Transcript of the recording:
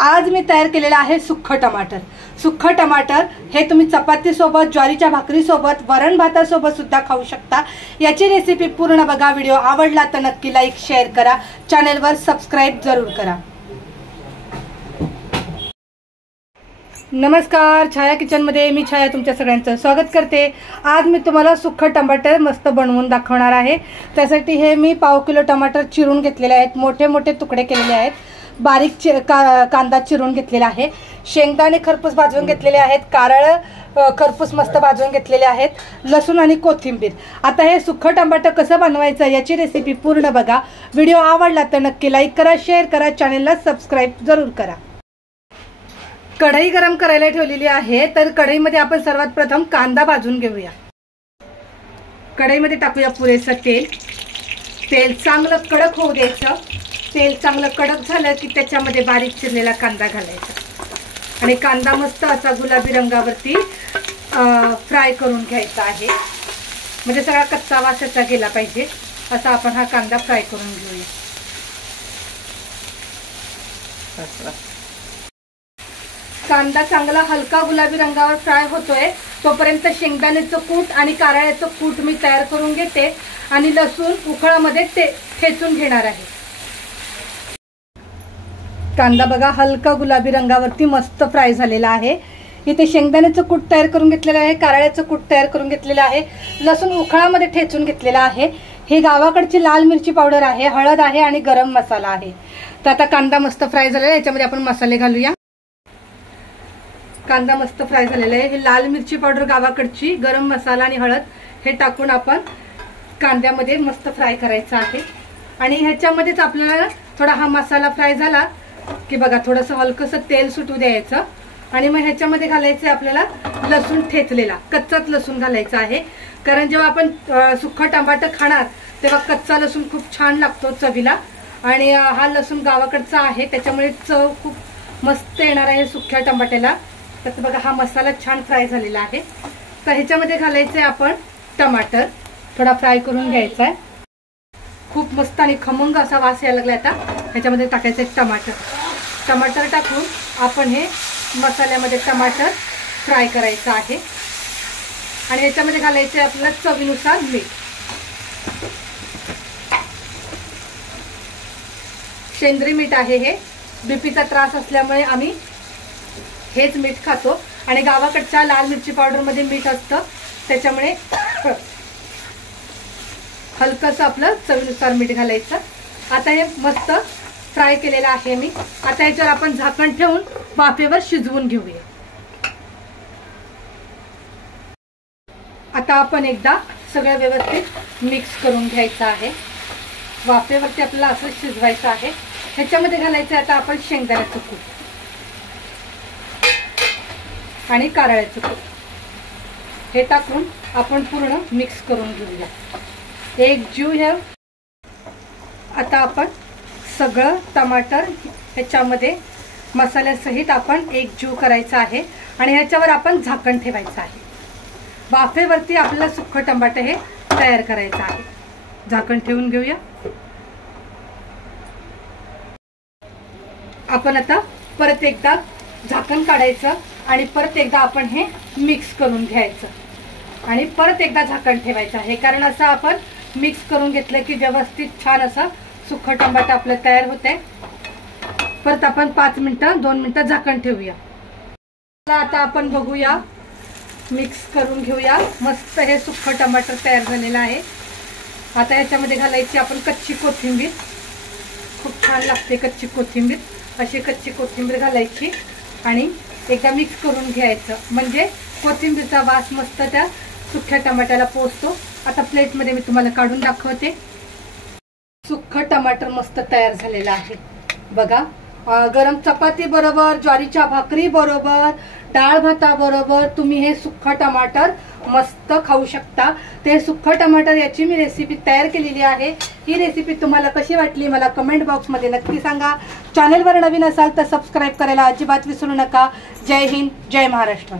आज मी तयार केलेला आहे सुक्खं टमाटर। सुक्खं टमाटर हे तुम्ही चपाती सोबत, ज्वारीच्या भाकरी सोबत, वरण भातासोबत सुद्धा खाऊ शकता। याची रेसिपी पूर्ण बघा। व्हिडिओ आवडला तर नक्की लाईक शेअर करा, चॅनलवर सबस्क्राइब जरूर करा। नमस्कार, छाया किचन मध्ये मी छाया तुमच्या सगळ्यांचं स्वागत करते। आज मी तुम्हाला सुक्खं टमाटर मस्त बनवून दाखवणार आहे। त्यासाठी हे मी पाव किलो टमाटर चिरून घेतलेले आहेत, मोठे मोठे तुकडे केलेले आहेत। बारीक कांदा चिरून घेतलेला आहे, शेंगदाणे खरपूस भाजून घेतलेले आहेत, कारळ खरपूस मस्त भाजून घेतलेले आहेत, लसूण आणि कोथिंबीर। आता हे सुक्खं टमाटर कसं बनवायचं याची रेसिपी पूर्ण बघा। व्हिडिओ आवडला तर नक्की लाईक करा, शेअर करा, चॅनलला सबस्क्राइब जरूर करा। कढई गरम करायला ठेवलेली आहे, तर कढईमध्ये आपण सर्वात प्रथम कांदा भाजून घेऊया। कढईमध्ये टाकूया पुरेसं तेल। तेल चांगलं कडक होऊ द्यायचं। तेल चांगलं कडक झालं की त्याच्यामध्ये बारीक चिरलेला कांदा घालायचा आणि कांदा मस्त असा गुलाबी रंगावरती फ्राय करून घ्यायचा आहे। म्हणजे सगळा कच्चा वास याचा गेला पाहिजे असा आपण हा कांदा फ्राय करून घेऊया। कांदा चांगला हलका गुलाबी रंगावर फ्राय होतोय तोपर्यंत शेंगदाण्याचं कूट आणि कारळ्याचं कूट मी तयार करून घेते आणि लसूण उकळामध्ये ठेचून घेणार आहे। कांदा बघा हलका गुलाबी रंगावरती मस्त फ्राय झालेला आहे। इथे शेंगदाण्याचं कूट तयार करून घेतलेलं आहे, कारळ्याचं कूट तयार करून घेतलेलं आहे, लसूण उकळामध्ये ठेचून घेतलेला आहे। हे गावाकडची लाल मिरची पावडर आहे, हळद आहे आणि गरम मसाला आहे। तर आता कांदा मस्त फ्राय झालेला आहे, याच्यामध्ये आपण मसाले घालूया। कांदा मस्त फ्राय झालेला आहे। हे लाल मिरची पावडर गावाकडची, गरम मसाला आणि हळद हे टाकून आपण कांद्यामध्ये मस्त फ्राय करायचा आहे। आणि ह्याच्यामध्येच आपल्याला थोडा हा मसाला फ्राय झाला की बघा थोडंसं हलकंसं तेल सुटू द्यायचं आणि मग ह्याच्यामध्ये घालायचं आपल्याला लसूण ठेचलेला, कच्चाच लसूण घालायचा आहे। कारण जेव्हा आपण सुक्खं टमाटर खाणार तेव्हा कच्चा लसूण खूप छान लागतो चवीला आणि हा लसूण गावाकडचा आहे त्याच्यामुळे चव खूप मस्त येणार आहे सुक्क्या टमाट्याला। तर बघा हा मसाला छान फ्राय झालेला आहे। तर ह्याच्यामध्ये घालायचं आहे आपण टमाटर, थोडा फ्राय करून घ्यायचा आहे। खूप मस्त आणि खमंग असा वास यायला लागला। आता ह्याच्यामध्ये टाकायचं आहे टमाटर। टमाटर टाकून आपण हे मसाल्यामध्ये टमाटर फ्राय करायचं आहे आणि ह्याच्यामध्ये घालायचं आहे आपल्याला चवीनुसार मीठ। सेंद्रिय मीठ आहे हे, बीपीचा त्रास असल्यामुळे आम्ही हेच मीठ खातो आणि गावाकडच्या लाल मिरची पावडर मध्ये मीठ असतं त्याच्यामुळे हलकंसं आपलं चवीनुसार मीठ घालायचं। आता हे मस्त फ्राय केलेलं आहे मी। आता ह्याच्यावर आपण झाकण ठेवून वाफेवर शिजवून घेऊया। आता आपण एकदा सगळं व्यवस्थित मिक्स करून घ्यायचं आहे। वाफेवरती आपल्याला असं शिजवायचं आहे। ह्याच्यामध्ये घालायचं आता आपण शेंगदाण्याचं कूट आणि कारळ्याचं कूट हे टाकून आपण पूर्ण मिक्स करून घेऊया। एकजीव हे आता आपण सगळं टमाटर ह्याच्यामध्ये मसाल्यासहित आपण एकजीव करायचं आहे आणि ह्याच्यावर आपण झाकण ठेवायचं आहे। वाफेवरती आपल्याला सुक्खं टमाटर हे तयार करायचं आहे। झाकण ठेवून घेऊया। आपण आता परत एकदा झाकण काढायचं आणि परत एकदा आपण हे मिक्स करून घ्यायचं आणि परत एकदा झाकण ठेवायचं आहे। कारण असं आपण मिक्स करून घेतलं की व्यवस्थित छान असा सुक्खं टमाटर आपलं तयार होते। परत आपण 5 मिनिटं 2 मिनिटं झाकण ठेवूया। आता आपण बघूया, मिक्स करून घेऊया। मस्त हे सुक्खं टमाटर तयार झालेलं आहे। आता याच्यामध्ये घालायची आपण कच्ची कोथिंबीर, खूप छान लागते कच्ची कोथिंबीर। अशी कच्ची कोथिंबीर घालायची आणि एकदा मिक्स करून घ्यायचं म्हणजे कोथिंबीरचा वास मस्त त्या सुक्क्या टमाट्याला पोचतो। आता प्लेटमध्ये मी तुम्हाला काढून दाखवते। सुक्खं टमाटर मस्त तयार झालेलं आहे बघा। गरम चपाती बरोबर, ज्वारीच्या भाकरी बरोबर, डाळ भाताबरोबर तुम्ही हे सुक्खं टमाटर मस्त खाऊ शकता। ते सुक्खं टमाटर याची मी रेसिपी तयार केलेली आहे। ही रेसिपी तुम्हाला कशी वाटली मला कमेंट बॉक्समध्ये नक्की सांगा। चॅनलवर नवीन असाल तर सबस्क्राइब करायला अजिबात विसरू नका। जय हिंद, जय महाराष्ट्र।